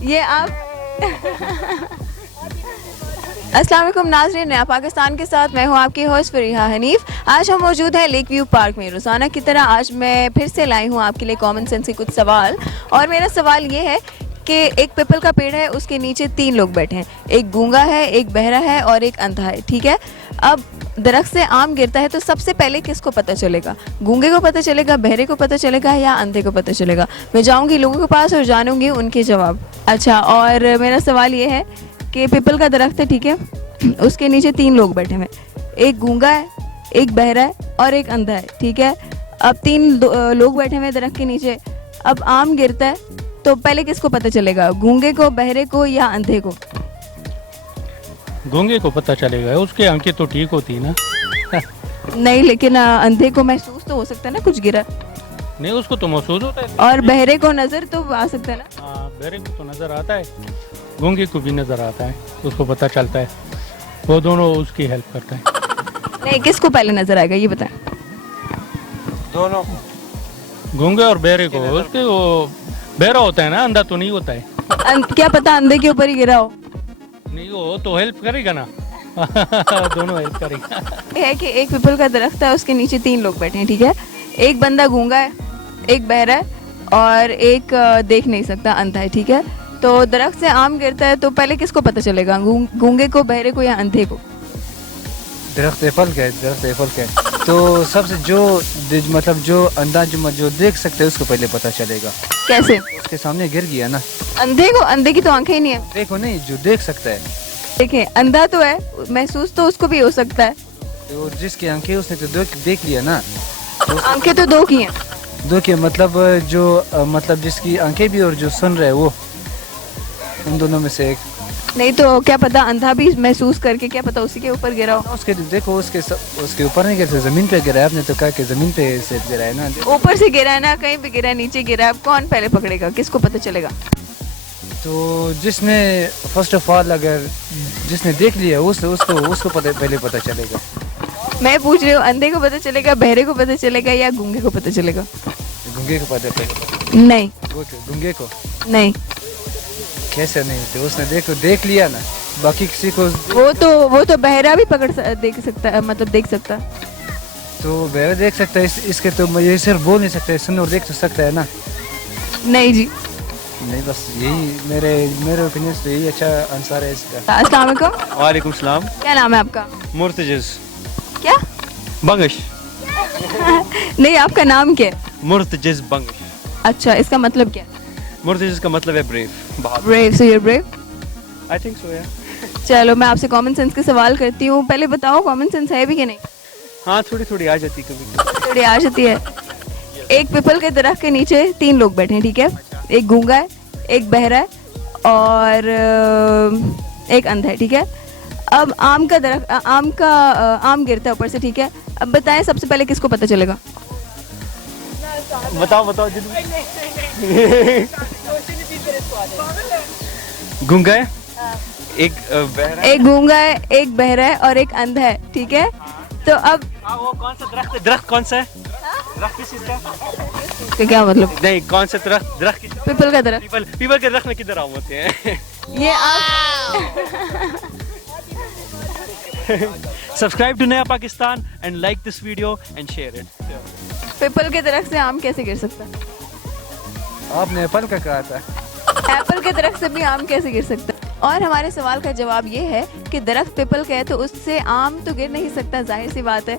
ये आप अस्सलाम वालेकुम नाज़रीन, नया पाकिस्तान के साथ मैं हूं आपकी होस्ट फरीहा हनीफ। आज हम मौजूद हैं लेक व्यू पार्क में। रोज़ाना की तरह आज मैं फिर से लाई हूं आपके लिए कॉमन सेंस के कुछ सवाल। और मेरा सवाल ये है कि एक पीपल का पेड़ है, उसके नीचे 3 लोग बैठे हैं। एक गूंगा है, एक बहरा है और एक अंधा है, ठीक है। अब दरख्त से आम गिरता है तो सबसे पहले किसको पता चलेगा? गूंगे को पता चलेगा, बहरे को पता चलेगा या अंधे को पता चलेगा? मैं जाऊंगी लोगों के पास और जानूंगी उनके जवाब। अच्छा, और मेरा सवाल ये है कि पीपल का दरख्त है, ठीक है, उसके नीचे 3 लोग बैठे हुए, एक गूंगा है, एक बहरा है और एक अंधा है, ठीक है। अब 3 लोग बैठे हुए दरख्त के नीचे। अब आम गिरता है तो पहले किसको पता चलेगा? गूंगे को, बहरे को या अंधे को? गूंगे को पता चलेगा, उसके आंखें तो ठीक होती है ना। नहीं, लेकिन अंधे को महसूस तो हो सकता है ना कुछ गिरा। नहीं, उसको तो महसूस होता है। और बहरे को नजर तो आ सकता है ना। हाँ, बहरे को तो नजर आता है, गूंगे को भी नजर आता है, उसको पता चलता है। वो दोनों उसकी हेल्प करते हैं। नहीं, किसको पहले नजर आएगा ये बताएं। दोनों गूंगे और बहरे को, उसके वो बहरा होता है ना, अंधा तो नहीं होता है। क्या पता अंधे के ऊपर ही गिरा हो। नहीं, वो तो हेल्प करेगा ना। दोनों हेल्प करेगा। ये है कि एक पीपल का दरख्त है, उसके नीचे 3 लोग बैठे हैं, ठीक है। एक बंदा गूंगा है, एक बहरा है और एक देख नहीं सकता, अंधा है, ठीक है। तो दरख्त से आम गिरता है तो पहले किसको पता चलेगा? गूंगे को, बहरे को या अंधे को? दरख्त एप्पल का है, दरख्त एप्पल का है। तो सबसे मतलब जो अंदाज जो देख सकते हैं उसको पहले पता चलेगा। कैसे? उसके सामने गिर गया ना। अंधे को? अंधे की तो आंखें ही नहीं है। देखो नहीं, जो देख सकता है। देखें, अंधा तो है, महसूस तो उसको भी हो सकता है। तो जिसकी आंखें उसने तो देख लिया ना। आंखें तो 2 की हैं। दो के मतलब जो मतलब जिसकी आंखें भी और जो सुन रहा है वो, उन दोनों में से एक। नहीं तो क्या पता अंधा भी महसूस करके, क्या पता उसी के ऊपर गिरा हो। उसके देखो, उसके ऊपर नहीं गिरा, जमीन पे गिरा है। आपने तो कहा कि जमीन पे से गिरा है ना। ऊपर से गिरा है ना, कहीं भी गिरा है, नीचे गिरा है, अब कौन पहले पकड़ेगा? किसको पता चलेगा? तो जिसने फर्स्ट ऑफ ऑल अगर जिसने देख लिया उसको पहले पता चलेगा। मैं पूछ रही हूँ, अंधे को पता चलेगा, बहरे को पता चलेगा या गूंगे को पता चलेगा? गूंगे को पता चलेगा। नहीं। गूंगे को नहीं। कैसे नहीं? तो उसने देख लिया ना, बाकी किसी को। वो तो बहरा भी देख सकता है, मतलब देख सकता है। तो बहरा देख सकता है, इसके तो ये सिर्फ बोल नहीं सकता है, सुन और देख तो सकता है ना। नहीं जी। नहीं, बस यही मेरे ओपिनियन से यही अच्छा आंसर है इसका। अस्सलाम वालेकुम। वालेकुम सलाम। क्या नाम है आपका? मुर्तजिज क्या? बंगश। नहीं, आपका नाम क्या है? मुर्तजिज बंगश। अच्छा, इसका मतलब क्या है? मुर्तजिज का मतलब है brave, Bahadur. Brave, so you brave. I think so या। चलो मैं आपसे कॉमन सेंस के सवाल करती हूँ। पहले बताओ कॉमन सेंस है भी कि नहीं? हाँ, थोड़ी थोड़ी आ जाती कभी। थोड़ी आ जाती है। एक पीपल के दरख्त के नीचे 3 लोग बैठे हैं, ठीक है। एक गूंगा है, एक बहरा है और एक अंधा है, ठीक है। अब आम गिरता है ऊपर से, ठीक है। अब बताएं सबसे पहले किसको पता चलेगा? बताओ गूंगा है, एक बहरा है। एक गूंगा है, एक बहरा है और एक अंधा है, ठीक है। तो अब वो कौन सा दरख्त है? दरख्त कौन सा है? दरख्त किस चीज का है? इसका क्या मतलब? नहीं, कौन सा दरख्त किस? पीपल का दरख्त। पीपल के दरख्त में किधर आम होते हैं? ये आप सब्सक्राइब टू नया Pakistan and like this video and share it. People के दरख्त से आम कैसे गिर सकता है? आपने एप्पल का कहा था। एप्पल के दरख्त से भी आम कैसे गिर सकता है? और हमारे सवाल का जवाब ये है कि दरख्त पीपल का है तो उससे आम तो गिर नहीं सकता, जाहिर सी बात है।